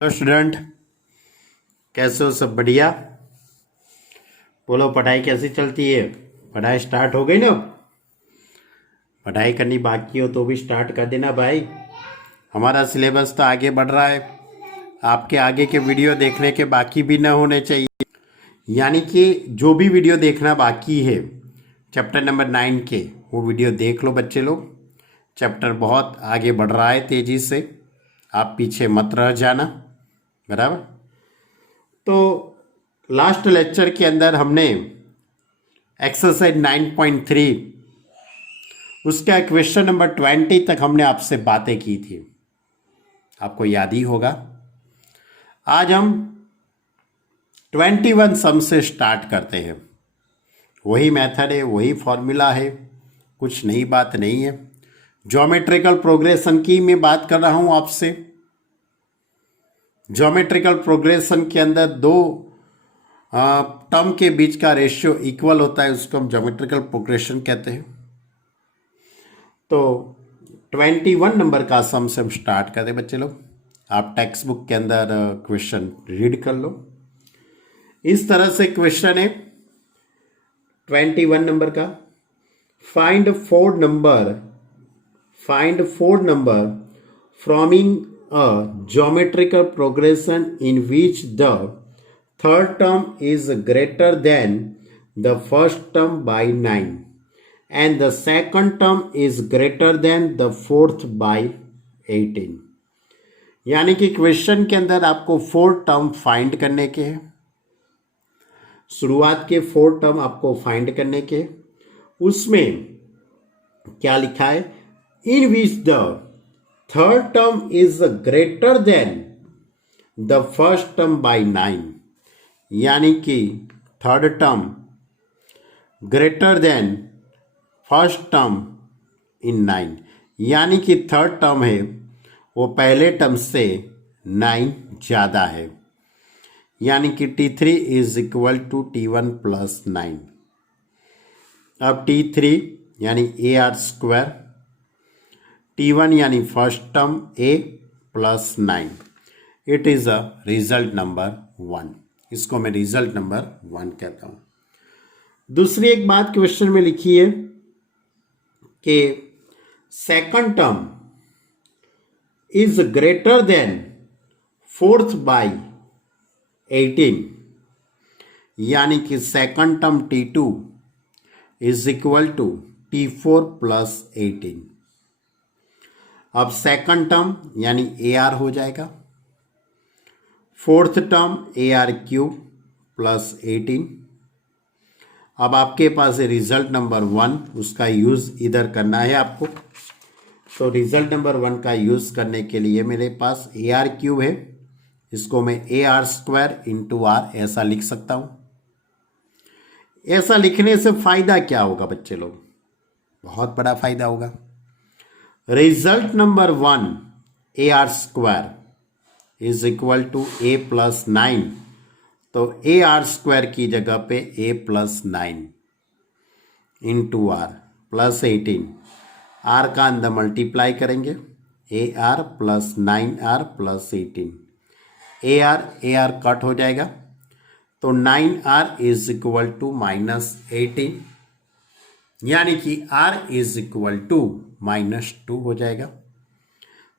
Hello student, कैसे हो? सब बढ़िया? बोलो, पढ़ाई कैसी चलती है? पढ़ाई स्टार्ट हो गई ना? पढ़ाई करनी बाकी हो तो भी स्टार्ट कर देना भाई। हमारा सिलेबस तो आगे बढ़ रहा है। आपके आगे के वीडियो देखने के बाकी भी ना होने चाहिए। यानी कि जो भी वीडियो देखना बाकी है चैप्टर नंबर 9 के, वो वीडियो देख लो बच्चे लोग। चैप्टर बहुत आगे बढ़ रहा है तेज़ी से, आप पीछे मत रह जाना। बराबर। तो लास्ट लेक्चर के अंदर हमने एक्सरसाइज 9.3 उसका क्वेश्चन नंबर 20 तक हमने आपसे बातें की थी, आपको याद ही होगा। आज हम 21 सम से स्टार्ट करते हैं। वही मेथड है, वही फॉर्मूला है, कुछ नई बात नहीं है। ज्योमेट्रिकल प्रोग्रेशन की मैं बात कर रहा हूं आपसे। ज्योमेट्रिकल प्रोग्रेशन के अंदर दो टर्म के बीच का रेशियो इक्वल होता है, उसको हम ज्योमेट्रिकल प्रोग्रेशन कहते हैं। तो 21 नंबर का सम से हम स्टार्ट करते बच्चे लोग। आप टेक्स्ट बुक के अंदर क्वेश्चन रीड कर लो। इस तरह से क्वेश्चन है 21 नंबर का। Find four number forming a geometrical progression in which the third term is greater than the first term by 9 and the second term is greater than the fourth by 18। यानी कि question के अंदर आपको 4 term find करने के हैं। शुरुआत के 4 टर्म आपको फाइंड करने के। उसमें क्या लिखा है? In which the third term is greater than the first term by 9। यानी कि third term greater than first term in 9। यानी कि थर्ड टर्म है वो पहले टर्म से 9 ज़्यादा है। यानी कि T3 is equal to T1 plus 9। अब T3 यानी AR², T1 यानी first term A plus 9। It is a result number 1। इसको मैं रिजल्ट नंबर 1 कहता हूं। दूसरी एक बात क्वेश्चन में लिखी है कि second term is greater than fourth by 18। यानी कि second term T2 is equal to T4 plus 18। अब सेकंड टर्म यानी AR हो जाएगा, फोर्थ टर्म AR³ प्लस 18। अब आपके पास है रिजल्ट नंबर 1, उसका यूज़ इधर करना है आपको। तो रिजल्ट नंबर 1 का यूज़ करने के लिए मेरे पास AR³ है, इसको मैं AR² इंटू R ऐसा लिख सकता हूँ। ऐसा लिखने से फ़ायदा क्या होगा बच्चे लोग? बहुत बड़ा फ़ायदा होगा। Result number 1 AR² is equal to A plus 9। तो AR² की जगह पे A plus 9 into R plus 18। R का अंदर मल्टीप्लाई करेंगे, AR plus 9R plus 18। AR cut हो जाएगा, तो 9R is equal to minus 18। यानी कि R इज इक्वल टू -2 हो जाएगा।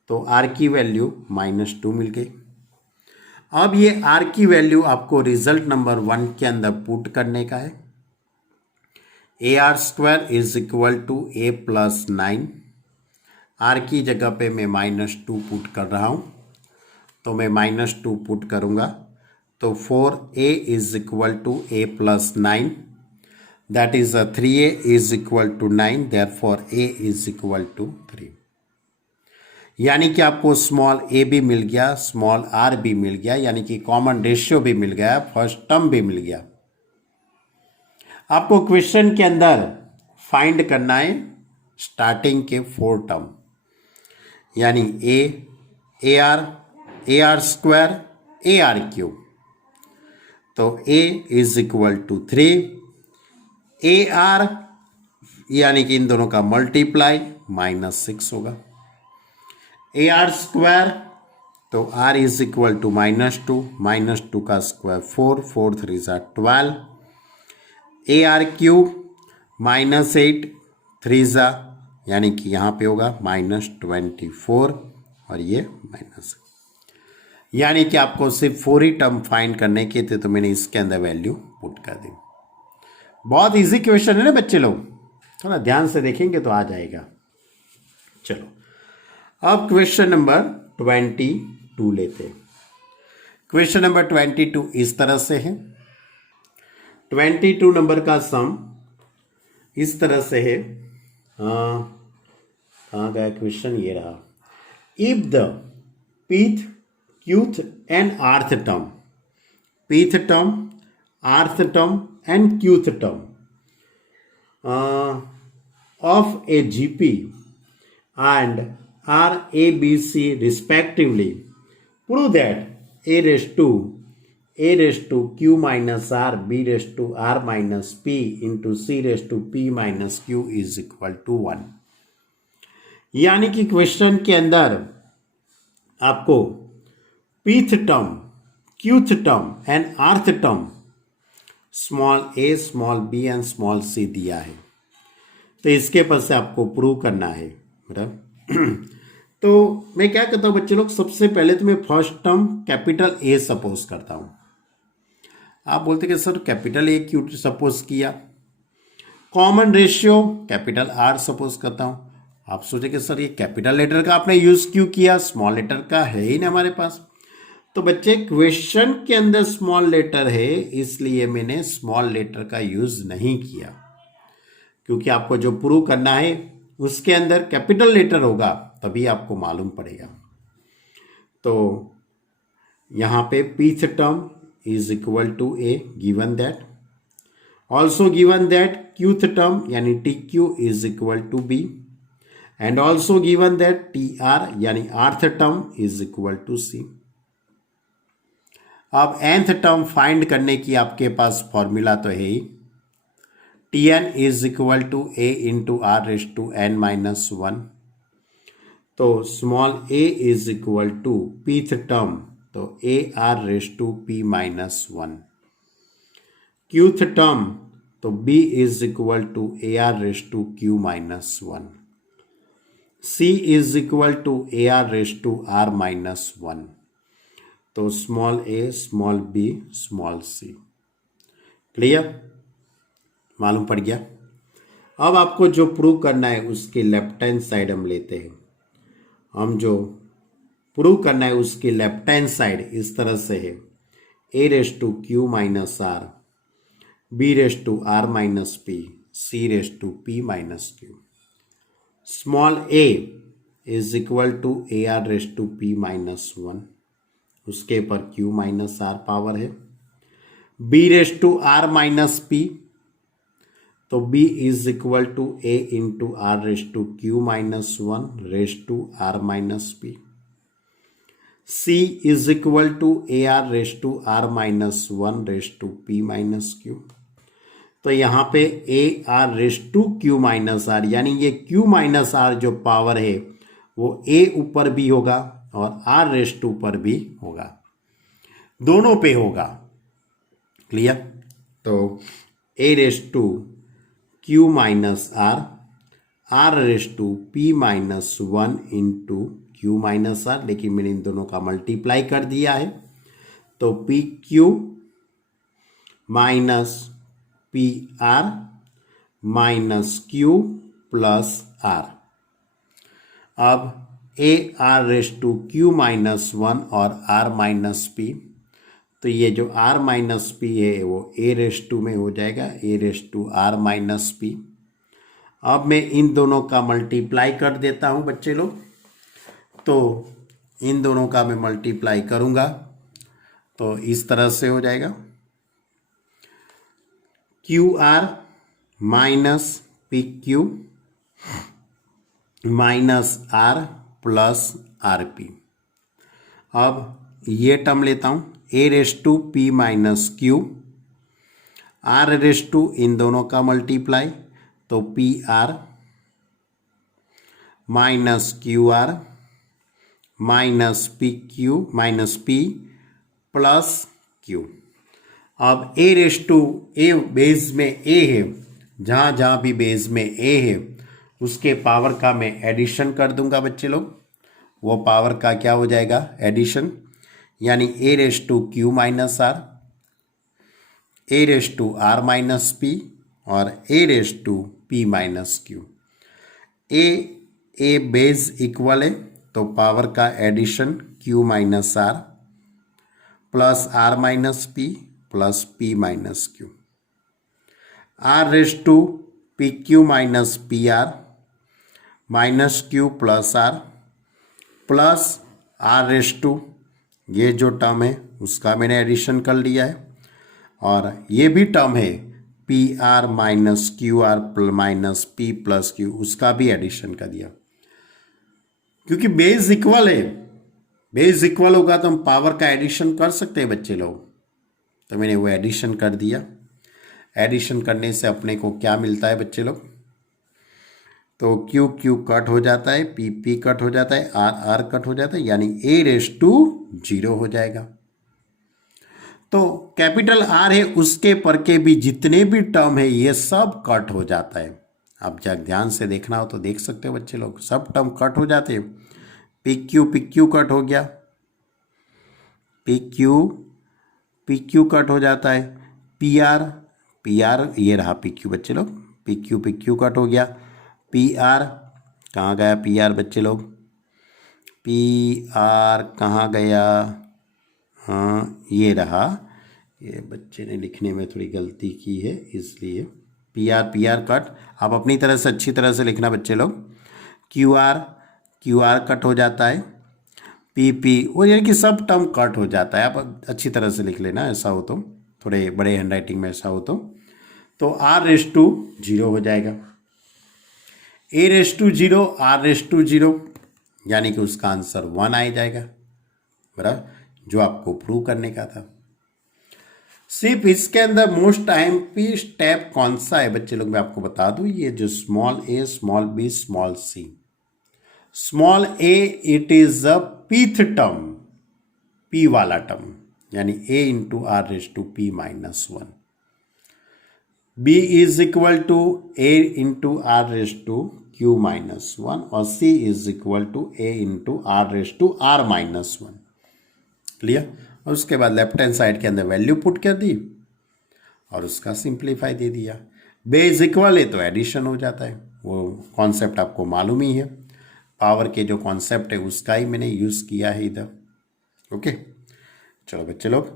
तो R की वैल्यू -2 मिल गई। अब ये R की वैल्यू आपको रिजल्ट नंबर 1 के अंदर पुट करने का है। AR² is equal to A plus 9। R की जगह पे मैं -2 पुट कर रहा हूँ, तो मैं -2 पुट करूँगा। तो 4A is equal to A plus 9, that is 3A is equal to 9, therefore A is equal to 3। यानी कि आपको स्मॉल a भी मिल गया, स्मॉल r भी मिल गया, यानी कि कॉमन रेशियो भी मिल गया, फर्स्ट टर्म भी मिल गया। आपको क्वेश्चन के अंदर फाइंड करना है स्टार्टिंग के 4 टर्म, यानी AR, AR², AR³। तो A is equal to 3, AR यानी कि इन दोनों का मल्टीप्लाई -6 होगा। AR² तो r इज इक्वल टू -2 का स्क्वायर 4, 4 3 12, AR³ -8 3 यानी कि यहाँ पे होगा -24 और ये माइनस, यानी कि आपको सिर्फ 4 ही टर्म फाइंड करने के थे, तो मैंने इसके अंदर वैल्यू पुट कर दी। बहुत इजी क्वेश्चन है ना बच्चे लोग, थोड़ा ध्यान से देखेंगे तो आ जाएगा। चलो अब क्वेश्चन नंबर 22 लेते हैं। क्वेश्चन नंबर 22 इस तरह से है। 22 नंबर का सम इस तरह से है, कहाँ गया क्वेश्चन, ये रहा। If the pth, qth and rth term, pth term, rth term and qth term of a GP and are A, B, C respectively, prove that A raised to Q minus R, B raised to R minus P into C raised to P minus Q is equal to 1। यानी कि question के अंदर आपको pth term, qth term and rth term small a, small b and small c दिया है, तो इसके पर से आपको प्रूव करना है। बराबर तो मैं क्या करता हूँ बच्चे लोग, सबसे पहले तो मैं first term capital A suppose करता हूँ। आप बोलते कि सर कैपिटल A क्यों सपोज किया, common ratio capital R suppose करता हूँ। आप सोचे कि सर ये कैपिटल लेटर का आपने यूज क्यों किया, स्मॉल लेटर का है ही ना हमारे पास। तो बच्चे क्वेश्चन के अंदर स्मॉल लेटर है, इसलिए मैंने स्मॉल लेटर का यूज नहीं किया, क्योंकि आपको जो प्रूव करना है उसके अंदर कैपिटल लेटर होगा तभी आपको मालूम पड़ेगा। तो यहाँ पे pth term is equal to A, given that, also given that qth term यानी TQ is equal to B, and also given that TR यानी rth term is equal to C। अब nth टर्म फाइंड करने की आपके पास formula तो है ही, Tn is equal to A into R raised to n minus 1। तो small a is equal to pth term, तो AR raised to P minus 1। qth term तो B is equal to AR raised to Q minus 1। C is equal to AR raised to R minus 1। तो small a, small b, small c। Clear, मालूम पड़ गया। अब आपको जो prove करना है उसके लेफ्ट हैंड साइड हम लेते हैं। हम जो प्रूव करना है उसकी लेफ्ट हैंड साइड इस तरह से है, A raised to Q minus R, B raised to R minus P, C raised to P minus Q। Small a is equal to AR raised to P minus 1, उसके पर Q minus R power है। B raised to R minus P, तो B is equal to A into R raised to Q minus 1 raised to R minus P। C is equal to AR raised to R minus 1 raised to P minus Q। तो यहाँ पे AR raised to Q minus R, यानी ये Q minus R जो power है वो A ऊपर भी होगा और R रेस्ट टू पर भी होगा, दोनों पे होगा। क्लियर, तो A raised to Q minus R, R raised to P minus 1 into Q minus R, लेकिन मैंने इन दोनों का मल्टीप्लाई कर दिया है, तो PQ minus PR minus Q plus R। अब AR raised to Q minus 1 और R माइनस P, तो ये जो R माइनस P है वो A रेस्ट टू में हो जाएगा, A raised to R minus P। अब मैं इन दोनों का मल्टीप्लाई कर देता हूँ बच्चे लोग, तो इन दोनों का मैं मल्टीप्लाई करूँगा तो इस तरह से हो जाएगा, QR minus PQ minus R plus RP। अब ये टर्म लेता हूँ, A raised to P minus Q, R raised to इन दोनों का मल्टीप्लाई, तो PR minus QR minus P Q minus P plus Q. अब A raise to A base में ए है, जहाँ जहाँ भी बेस में ए है उसके पावर का मैं एडिशन कर दूंगा बच्चे लोग, वो पावर का क्या हो जाएगा एडिशन, यानी A raise to Q minus R, A raise to R minus P और A raise to P minus Q. A base equal है तो पावर का addition Q minus R plus R minus P plus P minus Q. R raise to P Q minus P R minus Q plus R plus R raise to, ये जो term है उसका मैंने addition कर लिया है, और ये भी टर्म है P R minus Q are minus P plus Q, उसका भी एडिशन कर दिया। क्योंकि बेस इक्वल है, बेस इक्वल होगा तो हम पावर का एडिशन कर सकते हैं बच्चे लोग, तो मैंने वो एडिशन कर दिया। एडिशन करने से अपने को क्या मिलता है बच्चे लोग, तो क्यू क्यू कट हो जाता है, पी पी कट हो जाता है, आर आर कट हो जाता है, यानी ए रेस टू 0 हो जाएगा। तो कैपिटल आर है उसके पर के भी जितने भी टर्म है ये सब कट हो जाता है। अब जब ध्यान से देखना हो तो देख सकते हो बच्चे लोग, सब टर्म कट हो जाते हैं। पी क्यू कट हो गया, पी क्यू कट हो जाता है, पी आर ये रहा पी क्यू बच्चे लोग, पी क्यू कट हो गया, पी आर कहाँ गया, पी आर बच्चे लोग, पी आर कहाँ गया, हाँ ये रहा, ये बच्चे ने लिखने में थोड़ी गलती की है इसलिए पी आर कट। आप अपनी तरह से अच्छी तरह से लिखना बच्चे लोग, क्यू आर कट हो जाता है, पी वो यानी कि सब टर्म कट हो जाता है। आप अच्छी तरह से लिख लेना, ऐसा हो तो थोड़े बड़े हैंडराइटिंग में ऐसा हो तो आर रेस टू 0 हो जाएगा, A raise to 0 R raise to 0, यानी कि उसका आंसर 1 आ जाएगा, बराबर, जो आपको प्रूव करने का था। सिर्फ इसके अंदर मोस्ट आईएमपी स्टेप कौन सा है बच्चे लोग, मैं आपको बता दूं, ये जो small A small B small C. Small A it is a pth term, P वाला टर्म, यानी A into R raise to P minus 1। B is equal to A into R raise to Q minus 1 और C is equal to A into R raise to R minus 1। Clear. और उसके बाद left hand side के अंदर value put कर दी और उसका simplify दे दिया। बेस इक्वल है तो एडिशन हो जाता है, वो कॉन्सेप्ट आपको मालूम ही है, पावर के जो कॉन्सेप्ट है उसका ही मैंने यूज़ किया है इधर। ओके, चलो बच्चे लोग,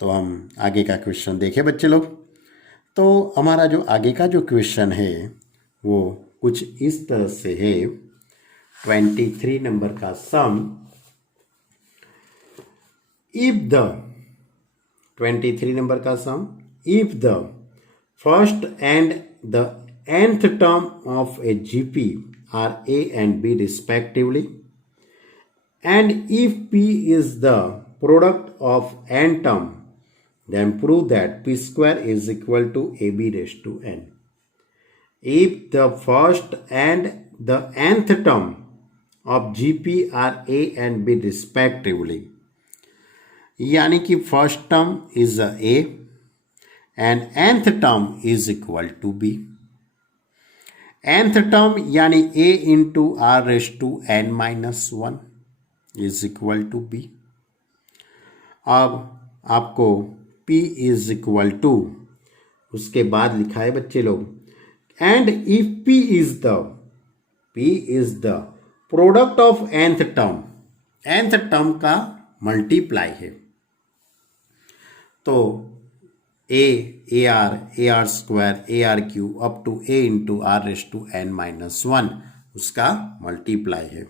तो हम आगे का क्वेश्चन देखें बच्चे लोग। तो हमारा जो आगे का जो क्वेश्चन है वो कुछ इस तरह से है, 23 नंबर का सम। If the 23 नंबर का सम, if the first and the nth term of a GP are A and B respectively, and if P is the product of n term, then prove that P square is equal to AB raised to n. If the first and the nth term of GP are A and B respectively, यानी कि first term is A and nth term is equal to B. nth term यानी A into R raise to N minus 1 is equal to B. अब आपको p is equal to, उसके बाद लिखा है बच्चे लोग, and if p is the product of nth term, nth term का मल्टीप्लाई है, तो A R square A R Q up to A into R raise to N minus 1 उसका मल्टीप्लाई है।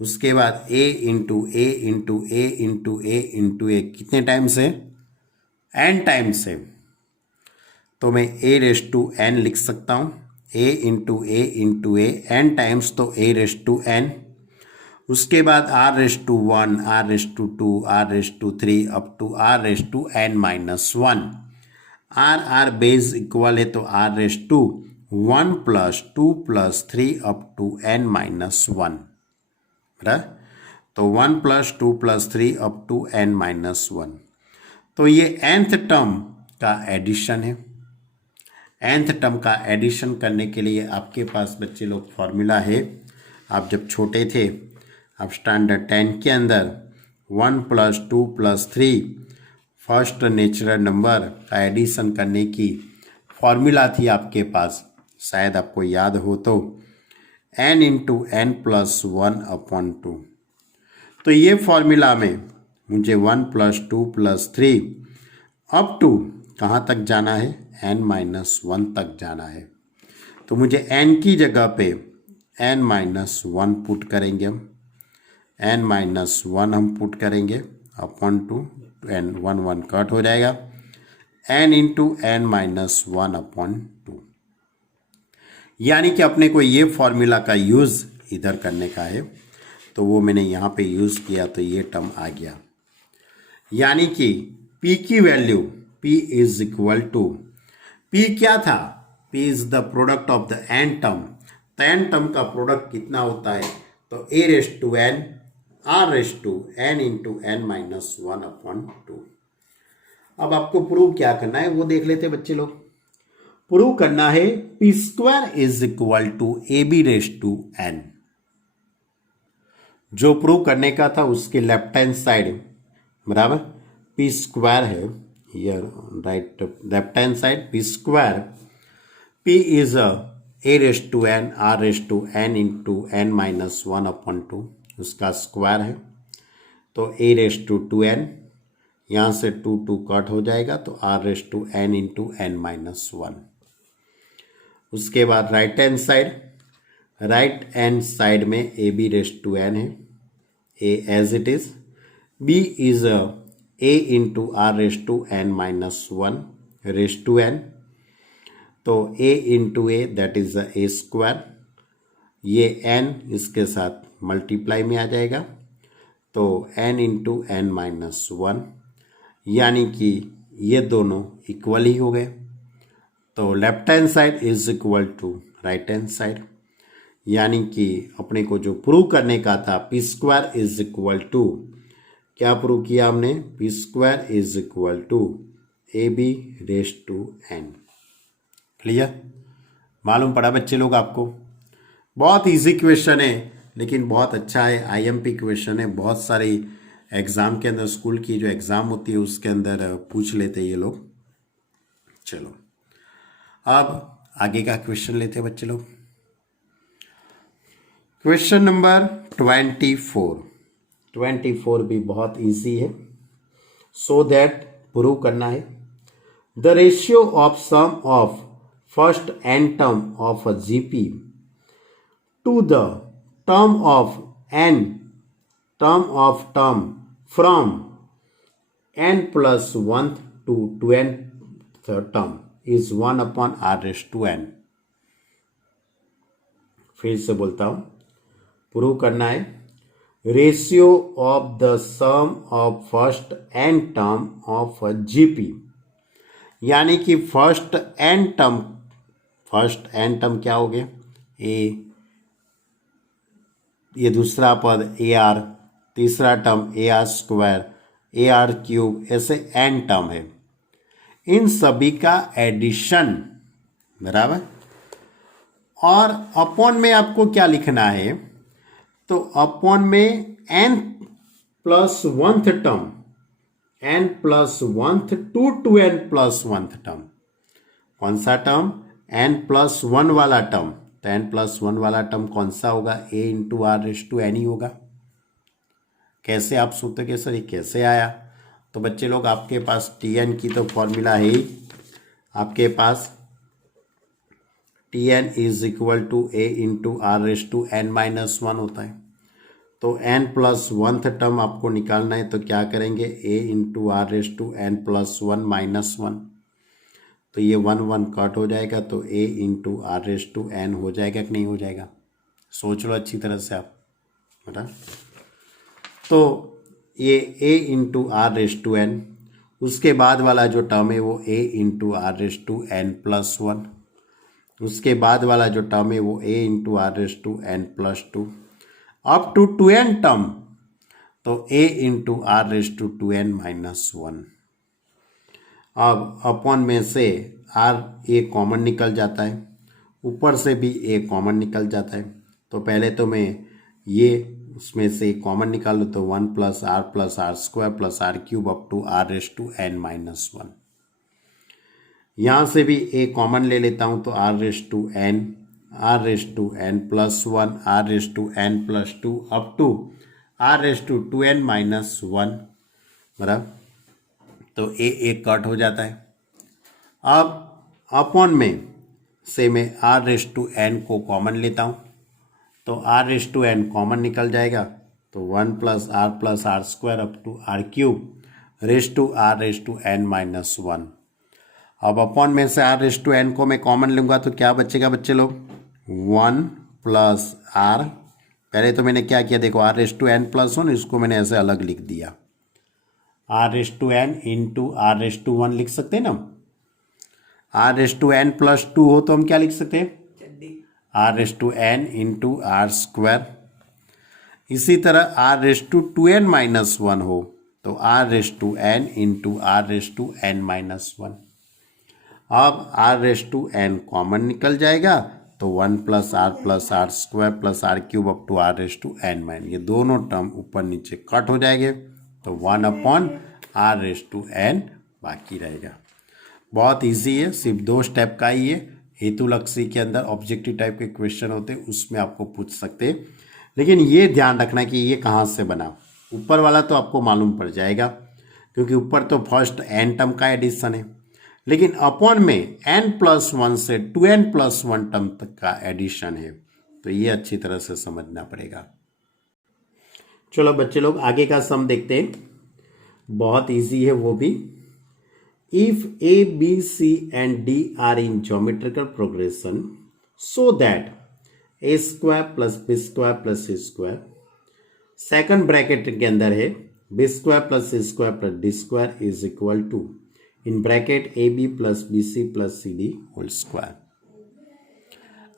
उसके बाद A into A into A into A into A कितने times है, N times है, तो मैं ए रेस टू एन लिख सकता हूँ, A into A into A N times तो ए रेस टू एन। उसके बाद R raise to 1 R raise to 2 R raise to 3 up to R raise to N minus 1। R base equal है तो R raise to 1 plus 2 plus 3 up to N minus 1, तो 1 + 2 + 3 up to n-1। तो ये nth term का addition है। nth term का addition करने के लिए आपके पास बच्चे लोग फॉर्मूला है। आप जब छोटे थे, आप स्टैंडर्ड 10 के अंदर 1 + 2 + 3 फर्स्ट नेचुरल नंबर का एडिशन करने की फॉर्मूला थी आपके पास, शायद आपको याद हो तो, n × n + 1/2। तो ये फॉर्मूला में मुझे 1 + 2 + 3 अप टू कहाँ तक जाना है, n-1 तक जाना है। तो मुझे n की जगह पे n-1 पुट करेंगे हम, n-1 हम पुट करेंगे अपॉन टू n, 1 कट हो जाएगा, n × n-1/2। यानी कि अपने को ये फॉर्मूला का यूज़ इधर करने का है, तो वो मैंने यहाँ पे यूज़ किया, तो ये टर्म आ गया। यानी कि p की वैल्यू p = p क्या था, p is the product of the n term. तो n टर्म का प्रोडक्ट कितना होता है, तो a⁻n r⁻n × n-1/2। अब आपको प्रूव क्या करना है वो देख लेते बच्चे लोग। प्रूव करना है p² = ab⁻n। जो प्रूव करने का था उसके लेफ्ट हैंड साइड बराबर p² है, here right left hand side p², p is a⁻n r⁻n × n-1/2 उसका स्क्वायर है। तो a⁻2n, यहाँ से 2 कट हो जाएगा, तो r⁻n × n-1। उसके बाद राइट हैंड साइड में ab⁻n है, a as it is, b is a × r⁻n-1 तो a × a that is a², ये n इसके साथ मल्टीप्लाई में आ जाएगा, तो n × n-1, यानी कि ये दोनों इक्वल ही हो गए। तो left hand side is equal to right hand side, यानी कि अपने को जो प्रूव करने का था p² = क्या प्रूव किया हमने, p² = ab⁻n। क्लियर, मालूम पड़ा बच्चे लोग आपको। बहुत इजी क्वेश्चन है, लेकिन बहुत अच्छा है, IMP क्वेश्चन है। बहुत सारी एग्ज़ाम के अंदर, स्कूल की जो एग्ज़ाम होती है उसके अंदर पूछ लेते ये लोग। चलो अब आगे का क्वेश्चन लेते हैं बच्चे लोग। क्वेश्चन नंबर 24 भी बहुत इजी है, सो दैट प्रूव करना है। The ratio of sum of first n term of a GP to the term of n from n+1 to 2nth term is 1/r⁻n। फिर से बोलता हूं, प्रूव करना है ratio of the sum of first n term of GP, यानी कि first n term क्या हो गया, a, ये दूसरा पद AR, तीसरा टर्म AR², AR³, ऐसे n टर्म है, इन सभी का एडिशन बराबर। और अपॉन में आपको क्या लिखना है, तो अपॉन में n+1th term, n+1th to 2n+1th term, कौन सा टर्म, n+1 वाला टर्म। तो n+1 वाला टर्म कौन सा होगा, a × r⁻n ही होगा। कैसे आप सोचते कि सर ये कैसे आया, तो बच्चे लोग आपके पास Tn की तो फॉर्मूला है ही, आपके पास Tn = a × r⁻n-1 होता है। तो n+1th टर्म आपको निकालना है, तो क्या करेंगे, a × r⁻n+1 -1, तो ये 1 कट हो जाएगा, तो a × r⁻n हो जाएगा कि नहीं हो जाएगा, सोच लो अच्छी तरह से आप बेटा। तो ये a × r⁻n, उसके बाद वाला जो टर्म है वो a × r⁻n+1, उसके बाद वाला जो टर्म है वो a × r⁻n+2 up to 2n term, तो a into R raise to 2n minus 1। अब अपॉन में से r a कॉमन निकल जाता है, ऊपर से भी a कॉमन निकल जाता है। तो पहले तो मैं ये उसमें से कॉमन निकालूँ तो 1 plus R square plus R cube up to R raise to n minus 1। यहाँ से भी a कॉमन ले लेता हूँ तो R raise to n plus 1 R raise to n plus 2 up to R raise to 2n minus 1 बराबर। तो a cut हो जाता है। अब अपॉन में से मैं आर रेस टू n को कॉमन लेता हूँ तो R raise to n common निकल जाएगा तो 1 plus R square up to R cube raise to n minus 1। अब अपॉन में से आर रेस टू n को मैं कॉमन लूँगा तो क्या बचेगा बच्चे लोग, 1 प्लस आर, पहले तो मैंने क्या किया देखो R raise to n plus 1 इसको मैंने ऐसे अलग लिख दिया, R raise to n into R raise to 1 लिख सकते हैं ना। R raise to n plus 2 हो तो हम क्या लिख सकते हैं, R raise to n into R square. इसी तरह are raise to 2n minus 1 हो तो R raise to n into R raise to n minus 1। अब R raise to n common निकल जाएगा तो 1 plus R square plus R cube up to R raise to n माइन, ये दोनों term ऊपर नीचे कट हो जाएंगे तो 1 upon R raise to n बाकी रहेगा। बहुत इजी है, सिर्फ 2 स्टेप का ही है। हेतुलक्षी के अंदर ऑब्जेक्टिव टाइप के क्वेश्चन होते हैं उसमें आपको पूछ सकते हैं, लेकिन ये ध्यान रखना कि ये कहाँ से बना। ऊपर वाला तो आपको मालूम पड़ जाएगा क्योंकि ऊपर तो फर्स्ट n टर्म का एडिशन है, लेकिन अपॉन में n प्लस 1 से 2n प्लस 1 टर्म तक का एडिशन है, तो ये अच्छी तरह से समझना पड़ेगा। चलो बच्चे लोग आगे का सम देखते हैं, बहुत इजी है वो भी। If a b c and d are in geometrical progression so that a square plus b square plus c square, second bracket के अंदर है b square plus c square plus d square is equal to in bracket ab plus bc plus cd whole square।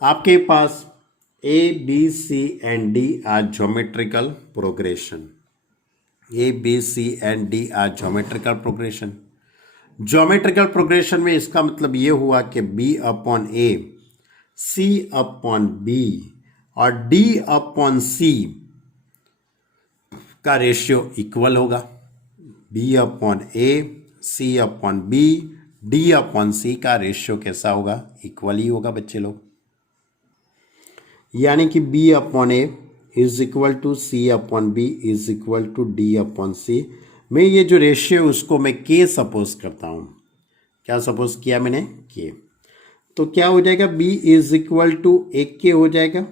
आपके पास a b c and d are geometrical progression, a b c and d are geometrical progression। Geometrical progression में इसका मतलब ये हुआ कि b upon a, c upon b और d upon c का ratio equal होगा। b upon a, c upon b, d upon c का रेशियो कैसा होगा, इक्वल ही होगा बच्चे लोग। यानी कि b upon a is equal to c upon b is equal to d upon c। मैं ये जो रेशियो उसको मैं k सपोज करता हूँ, क्या सपोज किया मैंने, k, तो क्या हो जाएगा, b is equal to ak हो जाएगा,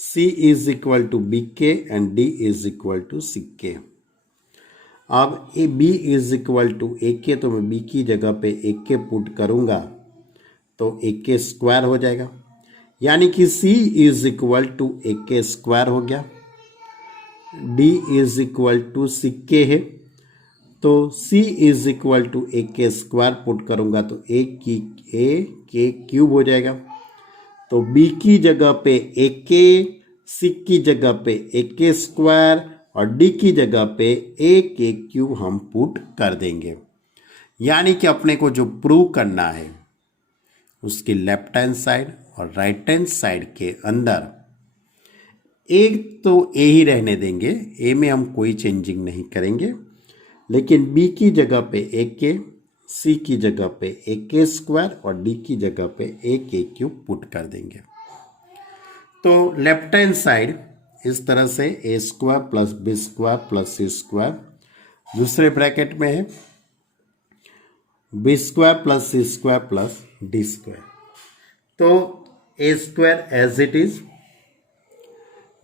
c is equal to bk and d is equal to ck। अब A b is equal to ak, तो मैं b की जगह पे ak पुट करूँगा तो ak स्क्वायर हो जाएगा, यानी कि c is equal to ak square हो गया, d is equal to ck है तो c is equal to ak square put करूँगा तो a k क्यूब हो जाएगा। तो b की जगह पे ak, c की जगह पे ak स्क्वायर और d की जगह पे ak क्यूब हम पुट कर देंगे। यानी कि अपने को जो प्रूव करना है उसकी लेफ्ट हैंड साइड और राइट हैंड साइड के अंदर एक तो ए ही रहने देंगे, ए में हम कोई चेंजिंग नहीं करेंगे, लेकिन बी की जगह पे एक के, सी की जगह पे एक के स्क्वायर और डी की जगह पे एक के क्यूब पुट कर देंगे। तो लेफ्ट हैंड साइड इस तरह से A square plus B square plus C square, दूसरे ब्रैकेट में है B square plus C square plus D square. तो A square as it is,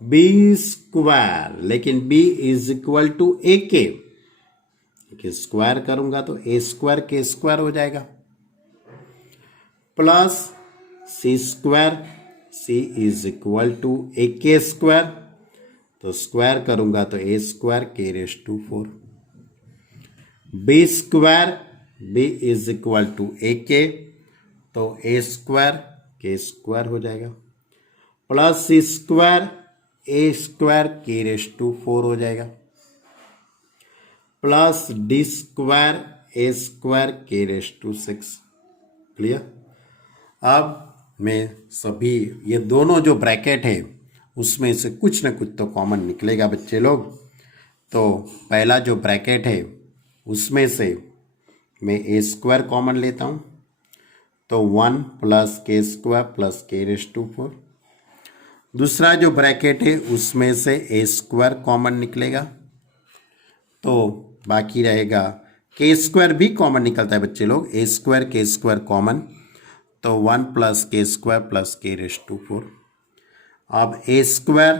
B square, लेकिन b is equal to A K square करूंगा तो A square K square हो जाएगा, plus C square, C is equal to A K square, तो square करूंगा तो A square के raise to 4, B square, B is equal to A K, तो A square K square हो जाएगा, plus C square A square के raise to 4 हो जाएगा, plus D square A square के रेस टू 6। क्लियर। अब मैं सभी ये दोनों जो ब्रैकेट है उसमें से कुछ ना कुछ तो कॉमन निकलेगा बच्चे लोग। तो पहला जो ब्रैकेट है उसमें से मैं ए स्क्वायर कॉमन लेता हूँ, तो 1 प्लस के स्क्वायर प्लस के रेस टू 4। दूसरा जो ब्रैकेट है उसमें से ए स्क्वायर कॉमन निकलेगा, तो बाकी रहेगा के स्क्वायर भी कॉमन निकलता है बच्चे लोग, ए स्क्वायर के स्क्वायर कॉमन, तो 1 प्लस के स्क्वायर प्लस के रेस टू 4। अब ए स्क्वायर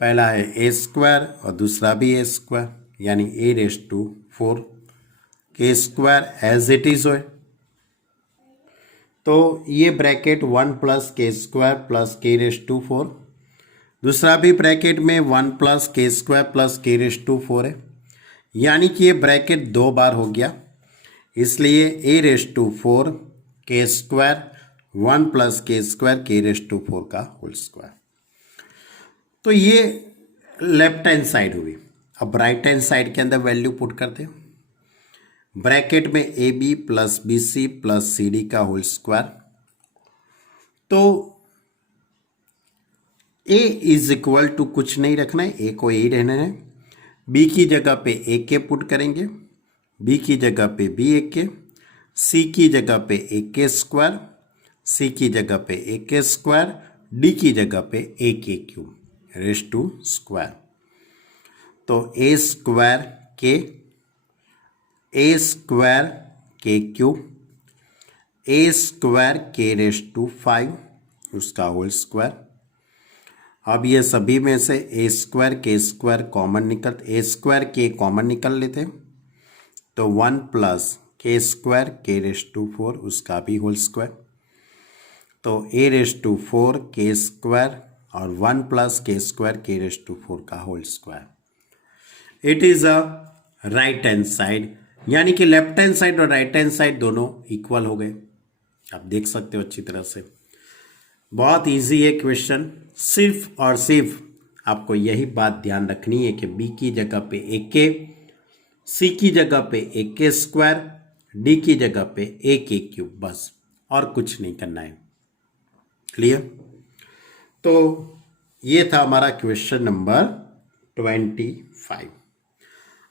पहला है ए स्क्वायर और दूसरा भी ए स्क्वायर, यानी ए रेस टू 4, के स्क्वायर एज इट इज हो। तो ये ब्रैकेट 1 प्लस के स्क्वायर प्लस के रेस टू 4, दूसरा भी ब्रैकेट में 1 प्लस के स्क्वायर प्लस के रेस टू 4 है, यानी कि ये ब्रैकेट 2 बार हो गया, इसलिए ए रेस टू 4 के स्क्वायर 1 प्लस के स्क्वायर के रेस टू 4 का होल स्क्वायर। तो ये लेफ्ट हैंड साइड हुई। अब राइट हैंड साइड के अंदर वैल्यू पुट करते हैं। ब्रैकेट में A B plus B C plus C D का होल स्क्वायर, तो ए इज इक्वल टू कुछ नहीं रखना है, ए को ए रहना है। बी की जगह पे ए के पुट करेंगे, बी की जगह पे बी ए के, सी की जगह पे ए के स्क्वायर, सी की जगह पे ए के स्क्वायर, डी की जगह पे ए के क्यूब रेस टू स्क्वायर। तो ए स्क्वायर के क्यूब, ए स्क्वायर के रेस टू 5 उसका होल स्क्वायर। अब ये सभी में से A square common A square के कॉमन निकल लेते, तो 1 प्लस के स्क्वायर के रेस टू 4 उसका भी होल स्क्वायर। तो ए रेस टू 4 के स्क्वायर और 1 प्लस के स्क्वायर के रेस टू 4 का whole square. It is a right hand side, यानी कि लेफ्ट हैंड साइड और राइट हैंड साइड दोनों इक्वल हो गए। आप देख सकते हो अच्छी तरह से, बहुत इजी है क्वेश्चन। सिर्फ और सिर्फ आपको यही बात ध्यान रखनी है कि बी की जगह पे ए के, सी की जगह पे ए के स्क्वायर, डी की जगह पे ए के क्यूब, बस और कुछ नहीं करना है। क्लियर। तो ये था हमारा क्वेश्चन नंबर 25।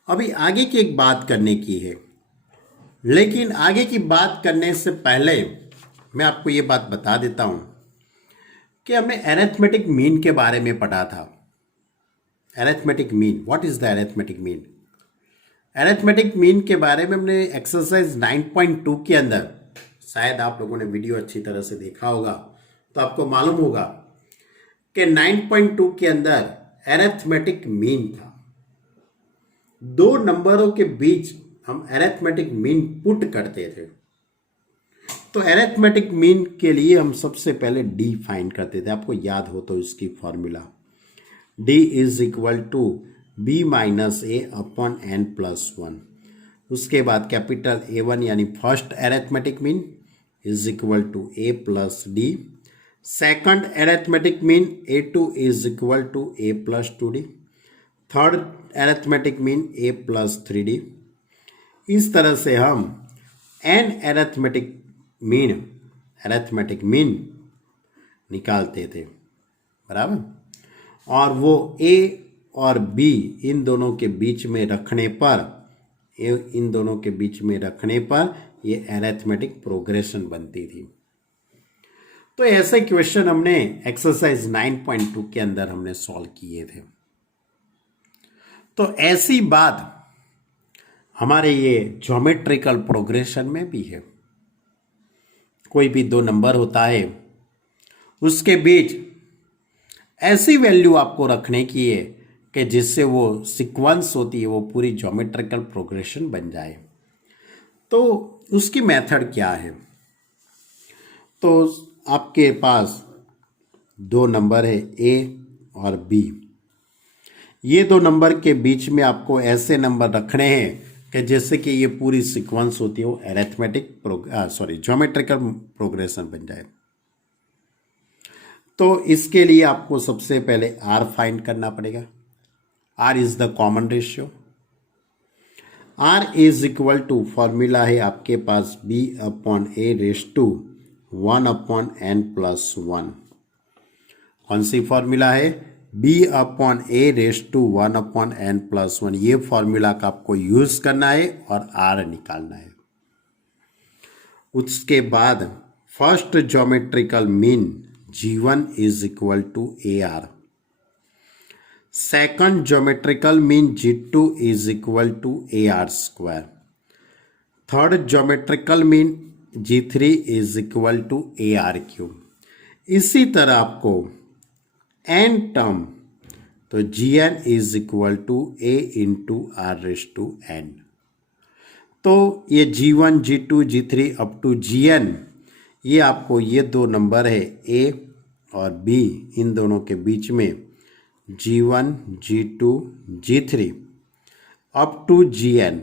अभी आगे की एक बात करने की है, लेकिन आगे की बात करने से पहले मैं आपको ये बात बता देता हूं कि हमने अरिथमेटिक मीन के बारे में पढ़ा था। Arithmetic mean, what is the arithmetic mean? Arithmetic mean के बारे में हमने एक्सरसाइज 9.2 के अंदर, शायद आप लोगों ने वीडियो अच्छी तरह से देखा होगा तो आपको मालूम होगा कि 9.2 के अंदर अरिथमेटिक मीन था। दो नंबरों के बीच हम अरिथमेटिक मीन पुट करते थे। तो अरिथमेटिक मीन के लिए हम सबसे पहले डी फाइंड करते थे, आपको याद हो तो इसकी formula, D is equal to B minus A upon N plus 1। उसके बाद कैपिटल A1 यानी first arithmetic mean is equal to A plus D, second arithmetic mean A2 is equal to A plus 2d, third arithmetic mean A plus 3d। इस तरह से हम N arithmetic mean निकालते थे, बराबर। और वो ए और बी इन दोनों के बीच में रखने पर ये अरिथमेटिक प्रोग्रेशन बनती थी। तो ऐसे क्वेश्चन हमने एक्सरसाइज 9.2 के अंदर हमने सॉल्व किए थे। तो ऐसी बात हमारे ये ज्योमेट्रिकल प्रोग्रेशन में भी है। कोई भी दो नंबर होता है, उसके बीच ऐसी वैल्यू आपको रखने की है कि जिससे वो सीक्वेंस होती है वो पूरी ज्योमेट्रिकल प्रोग्रेशन बन जाए। तो उसकी मेथड क्या है? तो आपके पास दो नंबर है ए और बी। ये दो नंबर के बीच में आपको ऐसे नंबर रखने हैं कि जैसे कि ये पूरी सीक्वेंस होती है वो ज्योमेट्रिकल प्रोग्रेशन बन जाए। तो इसके लिए आपको सबसे पहले आर फाइंड करना पड़ेगा। R is the common ratio. R is equal to formula है आपके पास B upon A raise to 1/n+1। कौन सी फॉर्मूला है? B upon A raise to 1/n+1। ये फॉर्मूला का आपको यूज करना है और आर निकालना है। उसके बाद first geometrical mean G1 is equal to AR। Second geometrical mean G2 is equal to AR²। Third geometrical mean G3 is equal to AR³। इसी तरह आपको n टर्म तो Gn is equal to A into R⁴n। तो ये G1, G2, G3 up to Gn, ये आपको ये दो नंबर है A और B, इन दोनों के बीच में G1, G2, G3 up to Gn,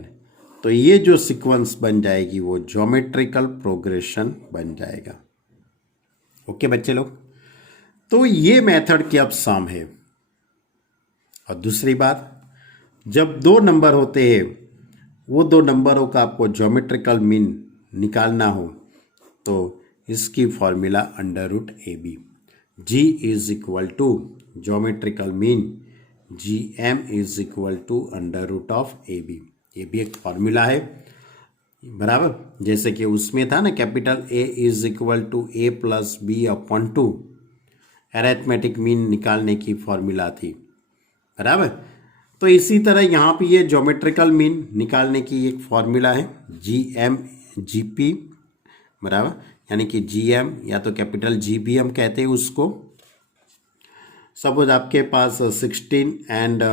तो ये जो सीक्वेंस बन जाएगी वो ज्योमेट्रिकल प्रोग्रेशन बन जाएगा। ओके बच्चे लोग, तो ये मेथड की अब सम है। और दूसरी बात, जब दो नंबर होते हैं, वो दो नंबरों का आपको ज्योमेट्रिकल मीन निकालना हो तो इसकी formula √AB। G is equal to geometrical mean GM is equal to √AB। ये भी एक फॉर्मूला है, बराबर। जैसे कि उसमें था ना, capital A is equal to A+B/2 arithmetic mean निकालने की फॉर्मूला थी, बराबर। तो इसी तरह यहाँ पे ये ज्योमेट्रिकल मीन निकालने की एक फॉर्मूला है GM/GP, बराबर, यानी कि GM या तो कैपिटल GB हम कहते हैं उसको। सपोज आपके पास 16 एंड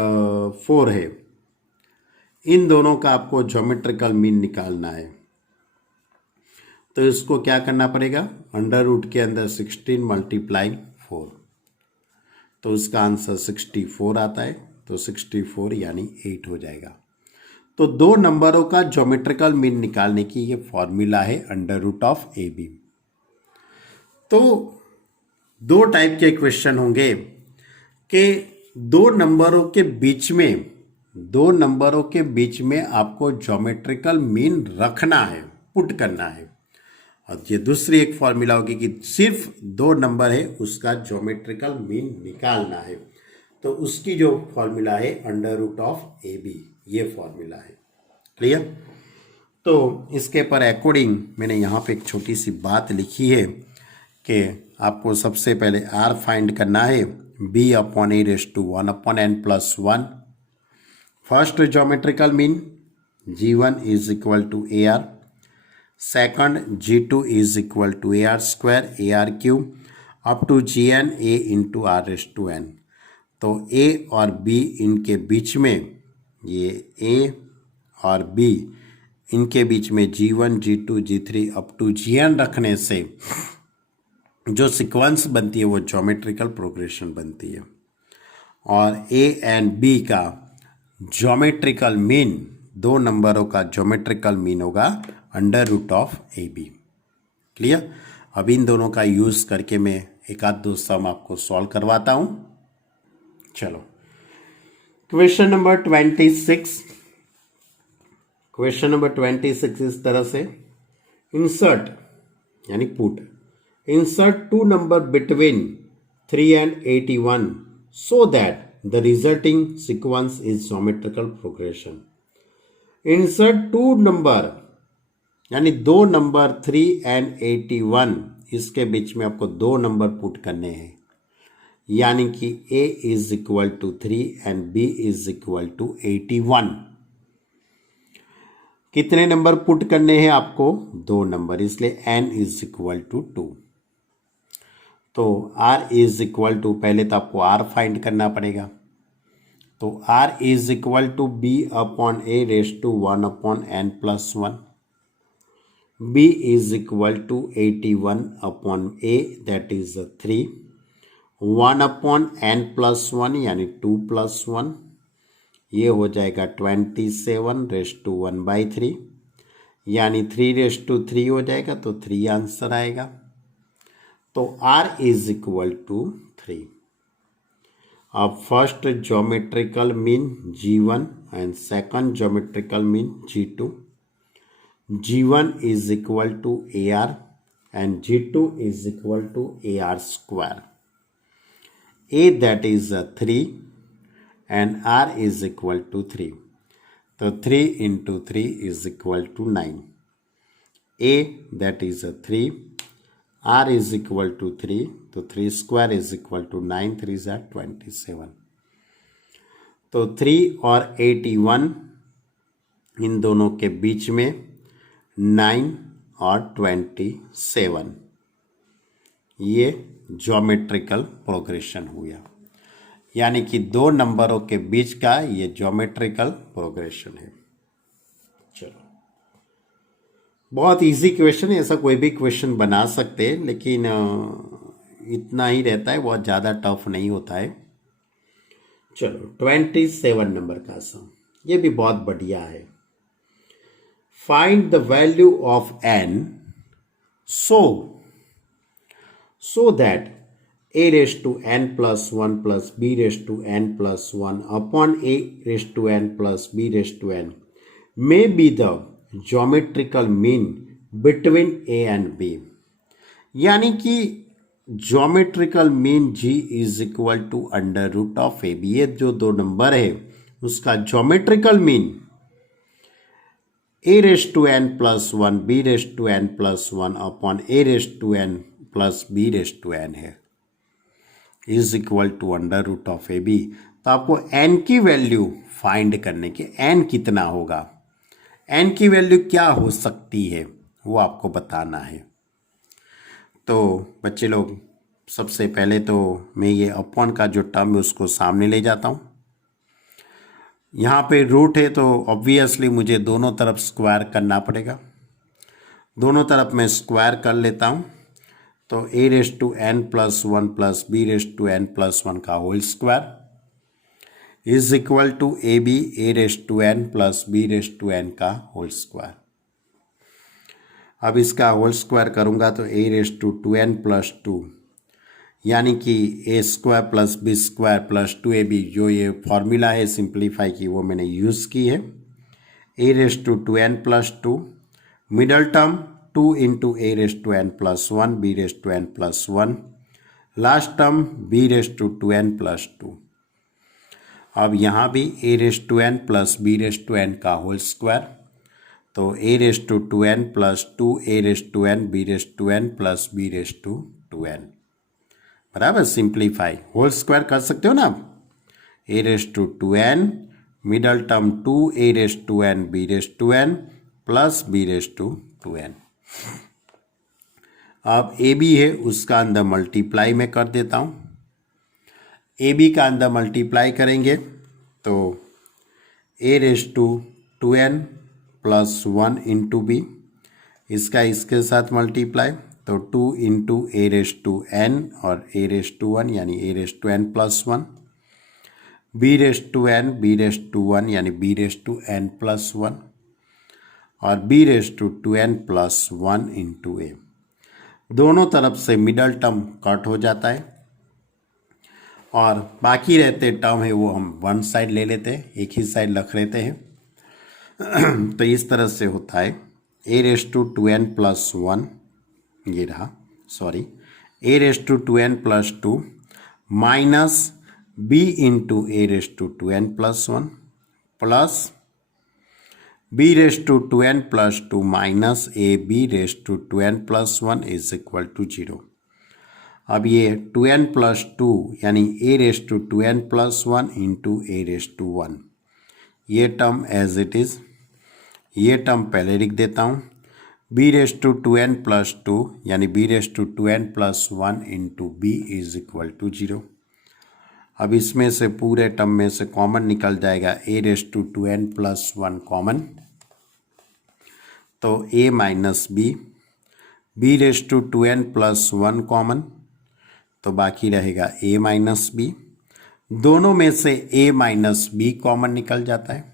4 है, इन दोनों का आपको ज्योमेट्रिकल मीन निकालना है, तो इसको क्या करना पड़ेगा? अंडर रूट के अंदर 16 मल्टीप्लाइंग 4, तो उसका आंसर 64 आता है। तो 64 यानी 8 हो जाएगा। तो दो नंबरों का ज्योमेट्रिकल मीन निकालने की ये फॉर्मूला है √AB। तो दो टाइप के क्वेश्चन होंगे कि दो नंबरों के बीच में आपको ज्योमेट्रिकल मीन रखना है, पुट करना है। और ये दूसरी एक फॉर्मूला होगी कि सिर्फ दो नंबर है, उसका ज्योमेट्रिकल मीन निकालना है, तो उसकी जो फॉर्मूला है √AB, ये फॉर्मूला है। क्लियर? तो इसके पर अकॉर्डिंग मैंने यहाँ पे एक छोटी सी बात लिखी है कि आपको सबसे पहले R फाइंड करना है, B upon A raise to 1/n+1। First geometrical mean G1 is equal to AR, second G2 is equal to AR² AR³ up to Gn A into R⁴n। तो A और B इनके बीच में, ये A और B इनके बीच में G1, G2, G3 up to Gn रखने से जो सीक्वेंस बनती है वो ज्योमेट्रिकल प्रोग्रेशन बनती है। और A एंड B का ज्योमेट्रिकल मीन, दो नंबरों का ज्योमेट्रिकल मीन होगा √AB। क्लियर? अब इन दोनों का यूज करके मैं एक आध दो सम आपको सॉल्व करवाता हूं। चलो, क्वेश्चन नंबर 26। क्वेश्चन नंबर 26 इस तरह से, इंसर्ट यानी put, insert two number between 3 and 81 so that the resulting sequence is geometrical progression। insert two number यानी दो नंबर 3 and 81, इसके बीच में आपको दो नंबर पुट करने हैं, यानी कि A is equal to 3 and B is equal to 81। कितने नंबर पुट करने हैं आपको? दो नंबर, इसलिए n इज इक्वल टू 2। तो R इज इक्वल टू, पहले तो आपको R फाइंड करना पड़ेगा, तो R is equal to B upon A raise to 1/n+1। B is equal to 81 upon A, that is 3, 1/n+1 यानी 2+1, ये हो जाएगा 27 रेस टू 1/3, यानी 3 रेस टू 3 हो जाएगा, तो 3 आंसर आएगा। तो r इज इक्वल टू 3. अब first geometrical mean G1 and second geometrical mean G2. G1 is equal to AR and G2 is equal to AR square. A that is 3 and R is equal to 3. So 3 into 3 is equal to 9. A that is 3. R is equal to 3. So 3 square is equal to 9. 3 is 27. तो 3 और 81 इन दोनों के बीच में 9 और 27 ये geometrical progression हुआ, यानी कि दो नंबरों के बीच का ये ज्योमेट्रिकल प्रोग्रेशन है. चलो, बहुत इजी क्वेश्चन है, ऐसा कोई भी क्वेश्चन बना सकते हैं, लेकिन इतना ही रहता है, बहुत ज़्यादा टफ नहीं होता है. चलो 27 नंबर का सम, ये भी बहुत बढ़िया है. Find the value of n so that a raised to n plus 1 plus b raised to n plus 1 upon a raised to n plus b raised to n may be the geometrical mean between a and b. यानी कि geometrical mean g is equal to under root of A B. ये जो दो number है उसका geometrical mean a raised to n plus 1 b raised to n plus 1 upon a raised to n plus b raised to n है, is equal to under root of A B. तो आपको n की value find करने के, n कितना होगा, n की value क्या हो सकती है वो आपको बताना है. तो बच्चे लोग, सबसे पहले तो मैं ये अपॉन का जो टर्म है उसको सामने ले जाता हूँ. यहाँ पे रूट है तो ऑब्वियसली मुझे दोनों तरफ स्क्वायर करना पड़ेगा. दोनों तरफ मैं स्क्वायर कर लेता हूँ. तो a raised to n plus 1 प्लस b raised to n plus 1 का whole square is equal to A B a raised to n plus b raised to n का होल स्क्वायर. अब इसका होल स्क्वायर करूँगा तो a raised to 2n plus 2, यानी कि A square plus B square plus 2ab, जो ये formula है सिंप्लीफाई की वो मैंने यूज़ की है. A raised to 2n plus 2, middle term 2 into A raised to n plus 1 B raised to n plus 1, last term B raised to 2n plus 2. अब यहाँ भी A raised to n plus B raised to n का whole square, तो A raised to 2n plus 2 A raised to n B raised to n plus B raised to 2n. बराबर, simplify whole square कर सकते हो ना आप. A raised to 2n, middle term 2 A raised to n B raised to n plus B raised to 2n. अब A B है उसका अंदर मल्टीप्लाई में कर देता हूँ. ए बी का अंदर मल्टीप्लाई करेंगे तो A raised to 2n plus 1 into B, इसका इसके साथ मल्टीप्लाई, तो 2 into A raised to n और ए रेस्ट टू 1 यानी A raised to n plus 1, B raised to n B raised to 1 यानी B raised to n plus 1, और B raised to 2n plus 1 into A. दोनों तरफ से middle term cut हो जाता है और बाकी रहते टर्म है वो हम वन साइड ले लेते हैं, एक ही साइड रख लेते हैं. तो इस तरह से होता है A raised to 2n plus 1, ये रहा, sorry, A raised to 2n plus 2 minus B into A raised to 2n plus 1 plus B raised to 2n plus 2 minus A B raised to 2n plus 1 is equal to 0. अब ये 2n plus 2 यानी A raised to 2n plus 1 into A raised to 1, ये term as it is, ये term पहले लिख देता हूँ. B raised to 2n plus 2 यानी B raised to 2n plus 1 into B is equal to 0. अब इसमें से पूरे टर्म में से कॉमन निकल जाएगा A raised to 2n plus 1 common, तो a minus B raised to 2n plus 1 common, तो बाकी रहेगा a माइनस बी. दोनों में से a माइनस बी कॉमन निकल जाता है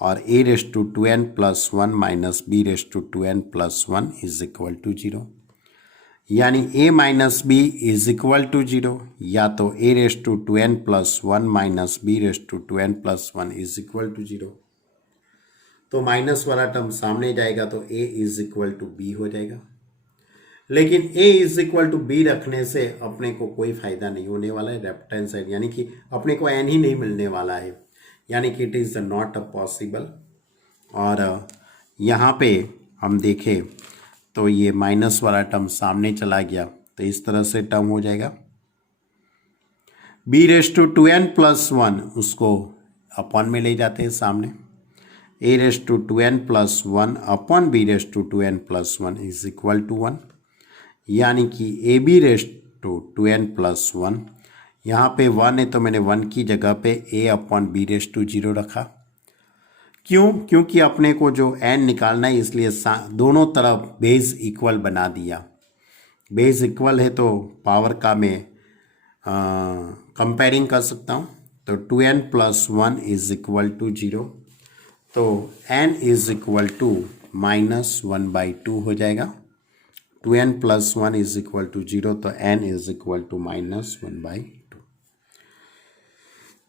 और a raised to 2n plus 1 minus B raised to 2n plus 1 is equal to 0. यानी a minus B is equal to 0, या तो a raise to 2n plus 1 minus b raise to 2n plus 1 is equal to 0। तो minus वाला term सामने जाएगा तो a is equal to B हो जाएगा। लेकिन a is equal to B रखने से अपने को कोई फायदा नहीं होने वाला है लेफ्ट हैंड साइड, यानी कि अपने को n ही नहीं मिलने वाला है, यानी कि it is not a possible. और यहाँ पे हम देखें तो ये माइनस वाला टर्म सामने चला गया, तो इस तरह से टर्म हो जाएगा b raise to 2n plus 1, उसको अपॉन में ले जाते हैं सामने, a raise to 2n plus 1 upon b raise to 2n plus 1 is equal to 1, यानी कि A B raise to 2n plus 1, यहाँ पे 1 है तो मैंने 1 की जगह पे a upon B raise to 0 रखा। क्यों? क्योंकि अपने को जो n निकालना है, इसलिए दोनों तरफ बेस इक्वल बना दिया। बेस इक्वल है तो पावर का मैं कंपेयरिंग कर सकता हूँ, तो 2n plus 1 is equal to 0, तो n is equal to minus 1/2 हो जाएगा। 2n plus 1 is equal to 0, तो n is equal to minus 1/2।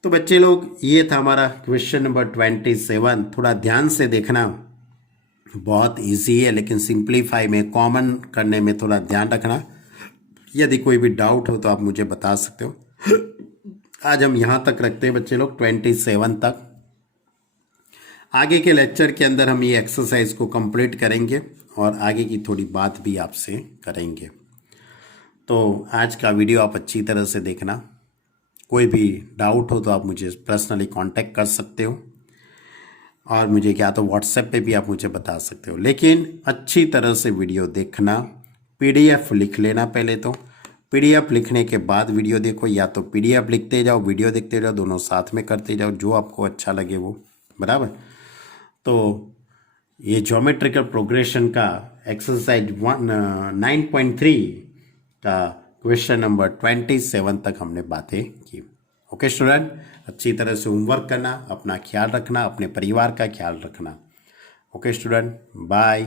तो बच्चे लोग, ये था हमारा क्वेश्चन नंबर 27। थोड़ा ध्यान से देखना, बहुत इजी है, लेकिन सिंप्लीफाई में कॉमन करने में थोड़ा ध्यान रखना। यदि कोई भी डाउट हो तो आप मुझे बता सकते हो। आज हम यहाँ तक रखते हैं बच्चे लोग, 27 तक। आगे के लेक्चर के अंदर हम ये एक्सरसाइज को कंप्लीट करेंगे और आगे की थोड़ी बात भी आपसे करेंगे। तो आज का वीडियो आप अच्छी तरह से देखना। कोई भी डाउट हो तो आप मुझे पर्सनली कांटेक्ट कर सकते हो, और मुझे क्या तो व्हाट्सएप पे भी आप मुझे बता सकते हो, लेकिन अच्छी तरह से वीडियो देखना। पीडीएफ लिख लेना पहले तो, पीडीएफ लिखने के बाद वीडियो देखो, या तो पीडीएफ लिखते जाओ वीडियो देखते जाओ, दोनों साथ में करते जाओ, जो आपको अच्छा लगे वो, बराबर। तो ये ज्योमेट्रिकल प्रोग्रेशन का एक्सरसाइज 9.3 का क्वेश्चन नंबर 27 तक हमने बातें की। ओके स्टूडेंट, अच्छी तरह से होमवर्क करना, अपना ख्याल रखना, अपने परिवार का ख्याल रखना। Okay student, bye.